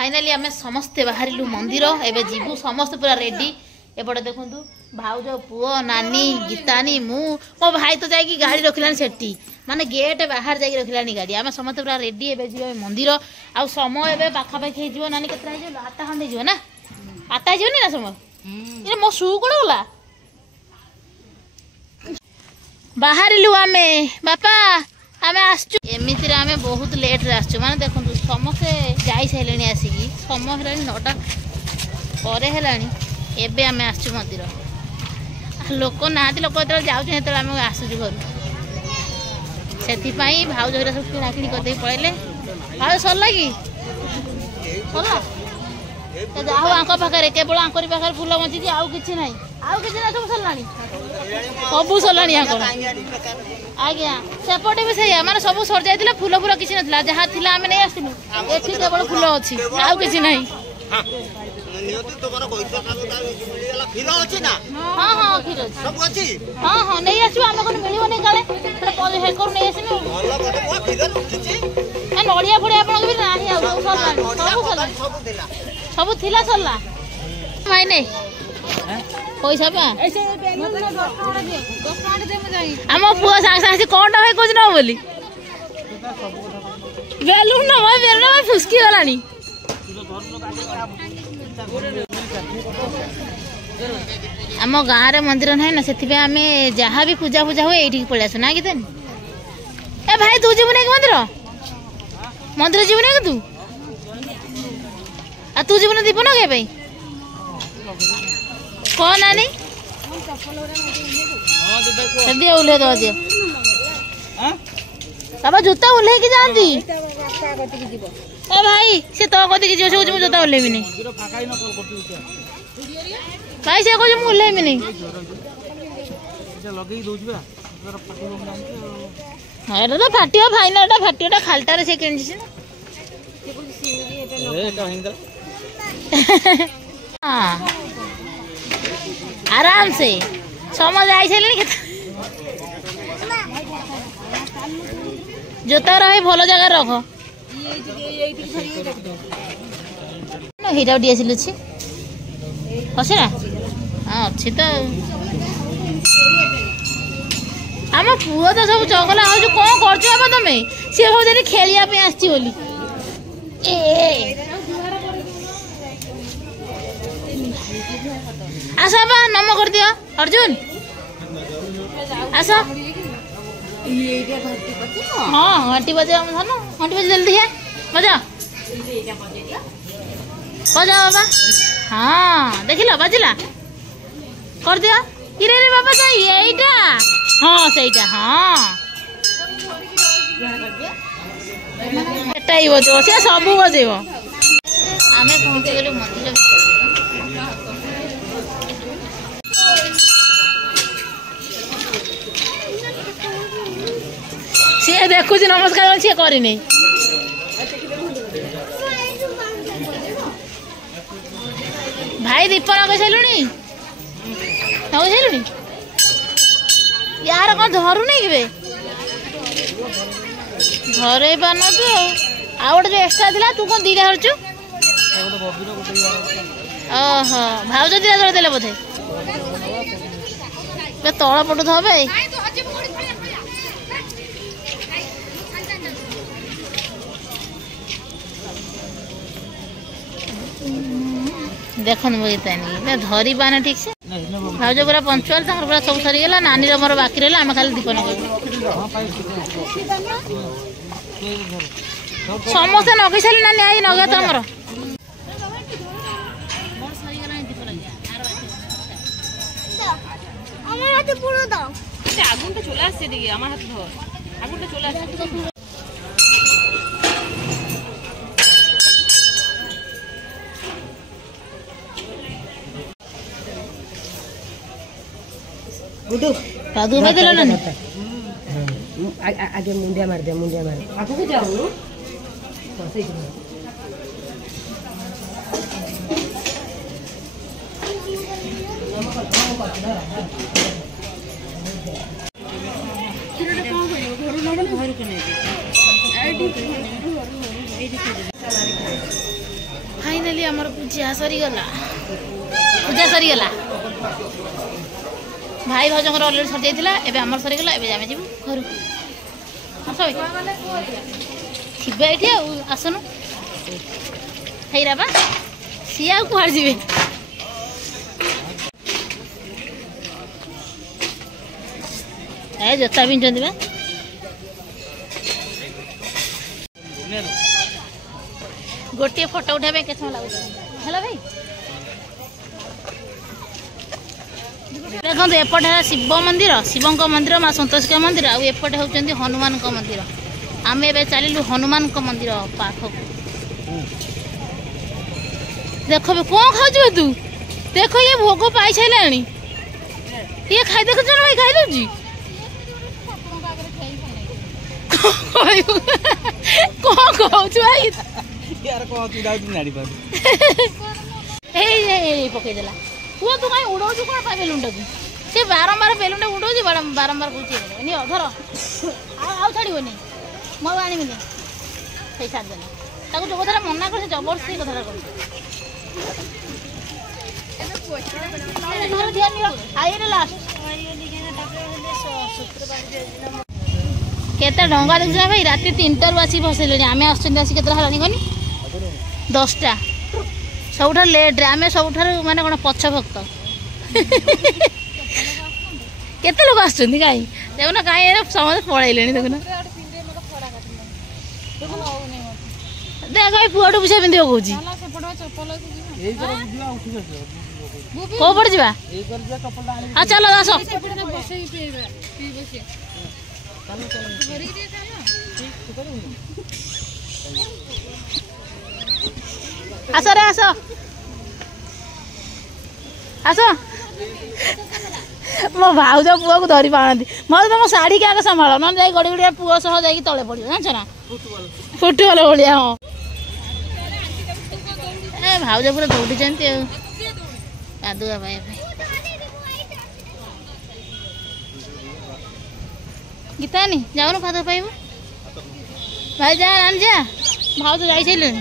finally आम समस्ते बाहर मंदिर एवं जीवु समस्त पूरा रेडी एपटे देखु भाउज पुओ नानी गीतानी मो भाई तो जाकि गाड़ी रखिलानी सेठी माने गेट बाहर जाकि रखिलानी गाड़ी आम समस्त पूरा रेडी एवं जी मंदिर आ समय एवं पाखापाखि हो नानी के 8टा खंडे हो ना 8टा हो ना समय मो शू कौन गला बाहर आम बापा आम आमती आम बहुत लेट रे आसचु माने देखो समस्ते जाई सारे आसिकी समय है 9टा पर एबे आम आसचु मंदिर लोक ना लोक जो जाते आम आसुचु घर से भाउज हरा सब किणाकिणी करदे पड़े भाव सरला कि सरला जाओ आंक पाखे केवल आंकरी पाखे फुल बची आउ कि ना सब सरला सब सरला आज्ञा सेपटे भी सही माने सब सर जाइए फुल फुल किसी ना जहाँ थी आम नहीं आसलु एठी केवल फुल अच्छी आउ कि ना हाँ हाँ क्षीर अच्छी हाँ हाँ नहीं आसो आम कौन मिलने काले हेकर नहीं आसनु नड़िया फड़िया आप सब थिला सरला मायने पैसा पा आम पुआ सांगे सांगे कौन भाई कौन न बोली बेलून न बेलून फुसकी गलानी आम गाँव रे मंदिर ना ना से आम जहाँ भी पूजा पूजा हुए ये पलि आस ना कि ए भाई तू जीवन कि मंदिर मंदिर जीवन कि तू आ तू जीवन दीप न भाई कौन नानी दियो उल्हे दो दियो बाबा जूता उल्हे की जाती ए भाई से तो कति जी से जूता उल्हे भी नहीं भाई से कह उल्हे भी नहीं एटा तो फाटियो भाई ना फाटियोटा खालटारे से किणी आराम से समझ आई सारे जोता रहे भल जगह रख हीरा डीएसएल अच्छी हसना हाँ अच्छी तो आम पुओ तो सब चगला हो कौन कर तुम सी भाई खेलिया आसची बोली आस बा नम कर दियो अर्जुन आस हाँ घंटी बजे घंटी बजे जल्दी है बजा बजा बाबा हाँ देख लो बजला कर दियो किरे रे बाबा तो यहीटा हाँ सहीटा हाँ एटा ही बजेब सी सब बजेब आम पहुँची गलु मंदिर सी देखु नमस्कार सी करनी भाई दीप लगे सारे यार कौन धरू नहीं कि धरे पान आ गोटे जो एक्सट्रा था तू कौन दीटा धरचु ओहो भाउज दीटा धरदे बोधे तल पटु था भाई देखन मुझे धरी पाना ठीक से भाउज पूरा पंचुआल पूरा सब सरीगला नानी मोर बाकी रहा आम खाली दीप नगे समस्ते नगे सारे नानी आई नगे तो मोर आगुन चले आसे आगुन चले आसे पादू में दिलो ना आगे मुंडिया मार आगू को जाओ फाइनाली हमर पूजा सरीगला भाई भाजंकर अलरेडी सर जाइला एबे हमर सरीगला एबे जामे जीव घर सबै थिबे एठी आसनु हेरा बा सिया कुहार जीवे ए जता पिंचंदी बा गोटे फोटो उठाबे के समय लागु हेलो भाई देखो एपटे है शिव मंदिर शिवंक मंदिर माँ संतोषिका मंदिर आउ एपटे होउचंदी हनुमान मंदिर आम ए चलू हनुमान मंदिर पाखक देख कौन खाऊ तू देख ये भोग पाई सारे ये खाई देख भाई खाई दूची कौन कहू भाई पकईदेला पुआ तू कहीं उड़ाऊ कौन पाए बेलुन टाक सी बारंबार बेलुन उड़ाऊ बारंबार कौन धर आउ छाड़बनी मैं आनबी से छाड़देला जो कथा मना कर जबरदस्ती कथा केते डंगा देखा भाई राति 3टार आसी फसैले आम आसी के कहनी 10टा सब लेट्रे आम सब माने कौन पछ भक्त केते लोग आसुन कहीं देखना कहीं समस्त पलैले देखना देख भाई पुआ टू पिछा पिंधि कौच कौ पड़े जा चलो आस आस रे आस आस मो भाउज पुआ को धरी पाती मत तुम शाढ़ी क्या संभाल ना जा गड़ी गड़िया पुआ सह जा तले पड़ो जान ना फुटबल भाया हाँ ए भाउज पूरा दौड़ी गाधुआ भाई गीता नी जाऊन फादर पाइब भाई जा रान जा भाउज जाइए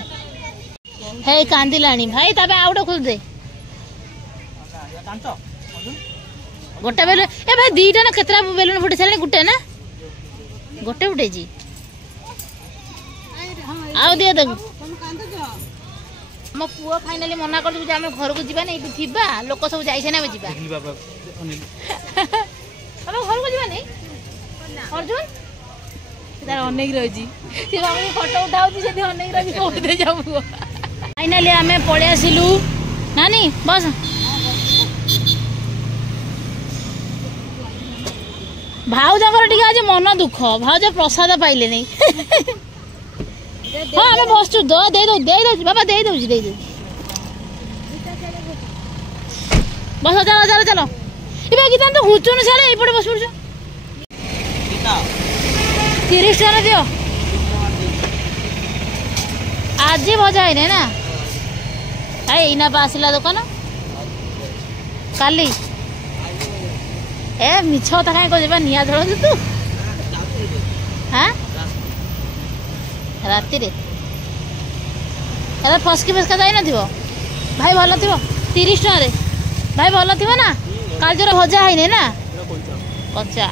हे कांदिला भाई तब आउ गोटे खोल दे गोटे बेलुन ए भाई 2टा ना केतरा बेलुन फुटे सारे गोटे ना गोटे फुटे आउ दिए देख मो पुआ फाइनाली मना कर आम घर को जाना ये थी लोक सब जाइए ना जा घर को जानी अर्जुन तार अनेक रही फोटो उठाऊ अनेक रही कहते जाऊ फाइनाली आम पलि आसिलु नानी बस भाउजर टे आज मन दुख भाउज प्रसाद पाइले नहीं हाँ आम बसचु दे दो बाबा दे दे बस चलो चलो चलो ये गीता तो हुचुन सारे ये बस पड़ो 30 टका दियो आज भजा है ना यहीना आसला दुकान काली ए मिछ कथा कहीं कह निआ धर तू हाँ राति फसकी फसका जाई न भाई भल थी 30 टका भाई भल थी ना काल जोर भजा है ना कच्चा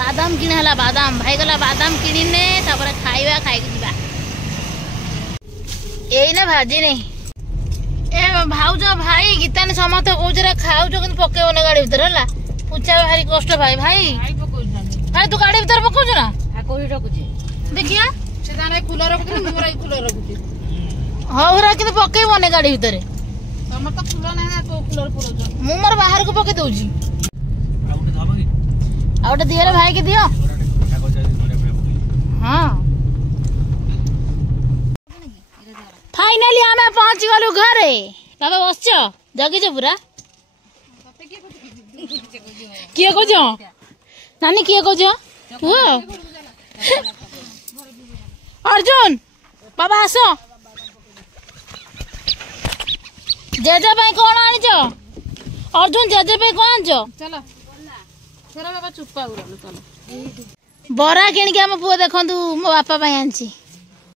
बादाम किणा बादाम भाई गला बादाम किणने खाइबा खाई जा यही ना भाजी नहीं ए भाउज भाई गीतानी समस्त कौच खाऊ पकेब ना गाड़ी भर है पूछा भारी कष्ट भाई भाई भाई तू गाड़ी भर पकाऊ ना देखिया कूलर हाँ कि पकेब ना गाड़ी भर मु मोर बाहर को पके दौची आउटे दिए भाई के दियो हाँ फाइनाली आम पहुंच गलु घरे बाबा बस जगिच पूरा किए कौच नानी किए कौच पुआ अर्जुन बाबा आस जेजे कौन आनिच अर्जुन जेजे कौन आनिच चलो बाबा चुप्पा चलो बरा किणिक आम पुआ देखु मो बापा आनी